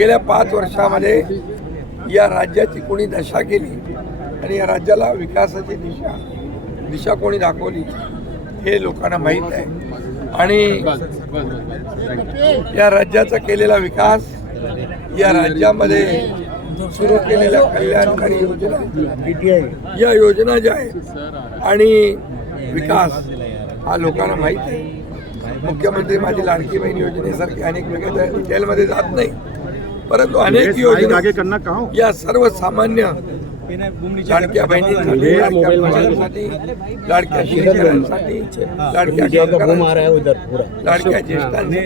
गेल्या पाच वर्षामध्ये या राज्याची कोणी दशा केली आणि या राज्याला विकासाची दिशा दिशा कोणी दाखवली हे लोकांना माहीत आहे. आणि या राज्याचा केलेला विकास या राज्यामध्ये सुरू केलेल्या कल्याणकारी योजना या योजना ज्या आहेत आणि विकास हा लोकांना माहीत आहे. मुख्यमंत्री माझी लाडकी बहीण योजनेसारखी अनेक वेगळ्या डिटेलमध्ये जात नाही परंतु अनेक योजना आगे करना कहाँ? या सर्वसामान्य लाडक्या बहिणींसाठी लाडक्या शेतकऱ्यांसाठी लाडक्या ज्येष्ठांसाठी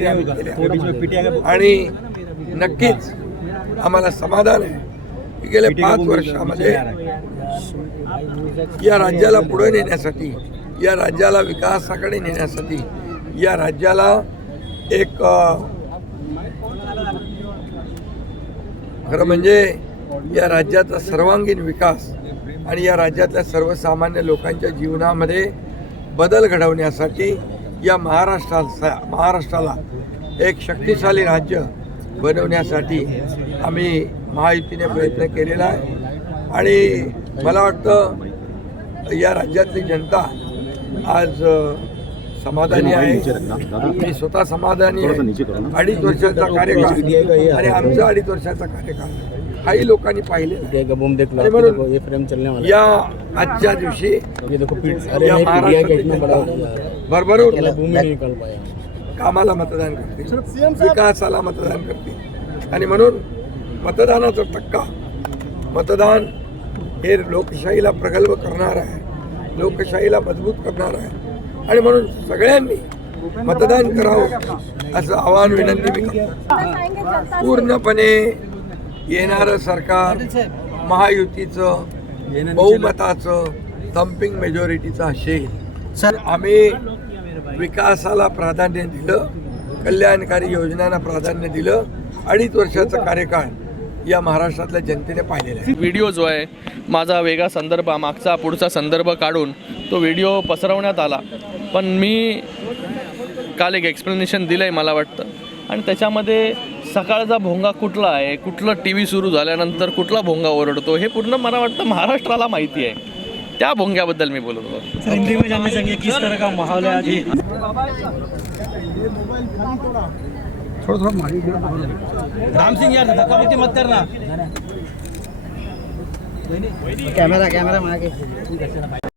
आणि नक्कीच आम्हाला समाधान आहे. की गेल्या पाच वर्षामध्ये या राज्याला पुढे नेण्यासाठी या राज्याला विकासाकडे नेण्यासाठी या राज्याला एक खरं म्हणजे या राज्याचा सर्वांगीण विकास आणि या राज्यातल्या सर्वसामान्य लोकांच्या जीवनामध्ये बदल घडवण्यासाठी या महाराष्ट्राचा महाराष्ट्राला एक शक्तिशाली राज्य बनवण्यासाठी आम्ही महायुतीने प्रयत्न केलेला आहे. आणि मला वाटतं या राज्यातली जनता आज समाधानी आहे. मी स्वतः समाधानी आहे. अडीच वर्षाचा कार्यकाळ. आणि आमचा अडीच वर्षाचा कार्यकाळ. हाही लोकांनी पाहिले. ये फ्रेम चलने वाला या आजच्या दिवशी पाया. कामाला मतदान करते. विकासाला मतदान करते. आणि म्हणून मतदानाचा टक्का मतदान हे लोकशाहीला प्रगल्भ करणार आहे. लोकशाहीला मजबूत करणार आहे. आणि म्हणून सगळ्यांनी मतदान करावं असं आवाहन विनंती मी करतो. पूर्णपणे येणारं सरकार महायुतीचं बहुमताचं थम्पिंग मेजॉरिटीचं असेल. सर आम्ही विकासाला प्राधान्य दिलं कल्याणकारी योजनांना प्राधान्य दिलं अडीच वर्षाचा कार्यकाळ या महाराष्ट्रातल्या जनतेने पाहिलेला आहे. व्हिडिओ जो आहे माझा वेगळा संदर्भ मागचा पुढचा संदर्भ काढून तो व्हिडिओ पसरवण्यात आला. पण मी काल एक एक्सप्लेनेशन दिलं आहे मला वाटतं. आणि त्याच्यामध्ये सकाळचा भोंगा कुठला आहे कुठलं टी व्ही सुरू झाल्यानंतर कुठला भोंगा ओरडतो हे पूर्ण मला वाटतं महाराष्ट्राला माहिती आहे. त्या भोंग्याबद्दल मी बोलत होतो. है राम यार मत करना. कैमरा कैमरा में आगे